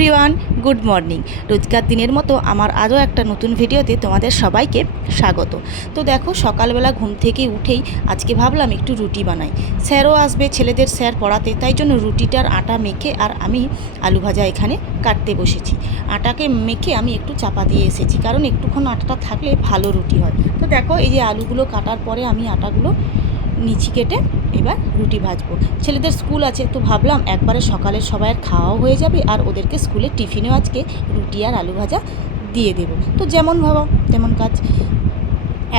Everyone, good morning. রোজকার দিনের মতো আমার আরও একটা নতুন ভিডিওতে তোমাদের সবাইকে স্বাগত। তো দেখো, সকালবেলা ঘুম থেকে উঠেই আজকে ভাবলাম একটু রুটি বানাই। স্যারও আসবে, ছেলেদের স্যার পড়াতে, তাই জন্য রুটিটার আটা মেখে আর আমি আলু ভাজা এখানে কাটতে বসেছি। আটাকে মেখে আমি একটু চাপা দিয়ে এসেছি, কারণ একটুক্ষণ আটাটা থাকলে ভালো রুটি হয়। তো দেখো, এই যে আলুগুলো কাটার পরে আমি আটাগুলো নিচি কেটে এবার রুটি ভাজবো। ছেলেদের স্কুল আছে, তো ভাবলাম একবারে সকালে সবাই খাওয়াও হয়ে যাবে আর ওদেরকে স্কুলে টিফিনেও আজকে রুটি আর আলু ভাজা দিয়ে দেবো। তো যেমন ভাবো, তেমন কাজ।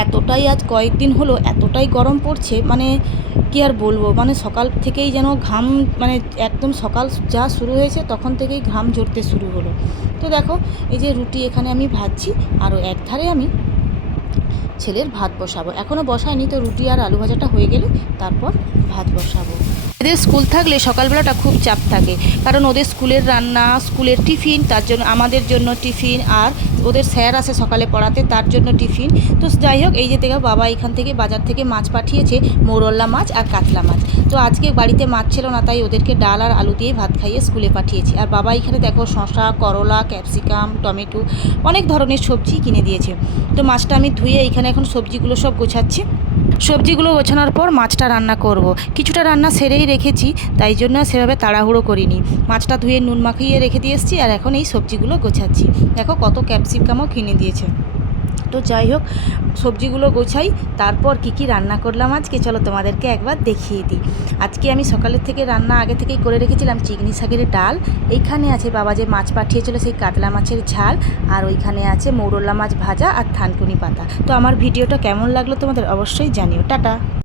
এতটাই আজ কয়েকদিন হলো, এতটাই গরম পড়ছে মানে কি আর বলব? মানে সকাল থেকেই যেন ঘাম মানে একদম সকাল যা শুরু হয়েছে তখন থেকেই ঘাম ঝরতে শুরু হলো। তো দেখো, এই যে রুটি এখানে আমি ভাজছি, আরও এক ধারে আমি ছেলের ভাত বসাবো। এখনও বসায়নি, তো রুটি আর আলু ভাজাটা হয়ে গেলে তারপর ভাত বসাবো। এদের স্কুল থাকলে সকালবেলাটা খুব চাপ থাকে। কারণ ওদের স্কুলের রান্না, স্কুলের টিফিন, তার জন্য আমাদের জন্য টিফিন আর ওদের স্যার আসে সকালে পড়াতে, তার জন্য টিফিন। তো যাই হোক, এই যে দেখো, বাবা এখান থেকে বাজার থেকে মাছ পাঠিয়েছে, মৌরল্লা মাছ আর কাতলা মাছ। তো আজকে বাড়িতে মাছ ছিল না, তাই ওদেরকে ডাল আর আলু দিয়ে ভাত খাইয়ে স্কুলে পাঠিয়েছি। আর বাবা এখানে দেখো শশা করলা, ক্যাপসিকাম, টমেটো, অনেক ধরনের সবজি কিনে দিয়েছে। তো মাছটা আমি ধুয়ে এখানে এখন সবজিগুলো সব গোছাচ্ছি। সবজিগুলো গোছানোর পর মাছটা রান্না করব। কিছুটা রান্না সেরেই রেখেছি, তাই জন্য সেভাবে তাড়াহুড়ো করিনি। মাছটা ধুয়ে নুন মাখিয়ে রেখে দিয়ে এসেছি আর এখন এই সবজিগুলো গোছাচ্ছি। দেখো কত ক্যাপসিকামও কিনে দিয়েছে। তো যাই হোক, সবজিগুলো গোছাই, তারপর কি কি রান্না করলাম আজকে, চলো তোমাদেরকে একবার দেখিয়ে দিই। আজকে আমি সকালের থেকে রান্না আগে থেকেই করে রেখেছিলাম চিকনি শাকের ডাল। এইখানে আছে বাবা যে মাছ পাঠিয়েছিল সেই কাতলা মাছের ঝাল, আর ওইখানে আছে মৌরলা মাছ ভাজা আর থানকুনি পাতা। তো আমার ভিডিওটা কেমন লাগল তোমাদের অবশ্যই জানিও। টাটা!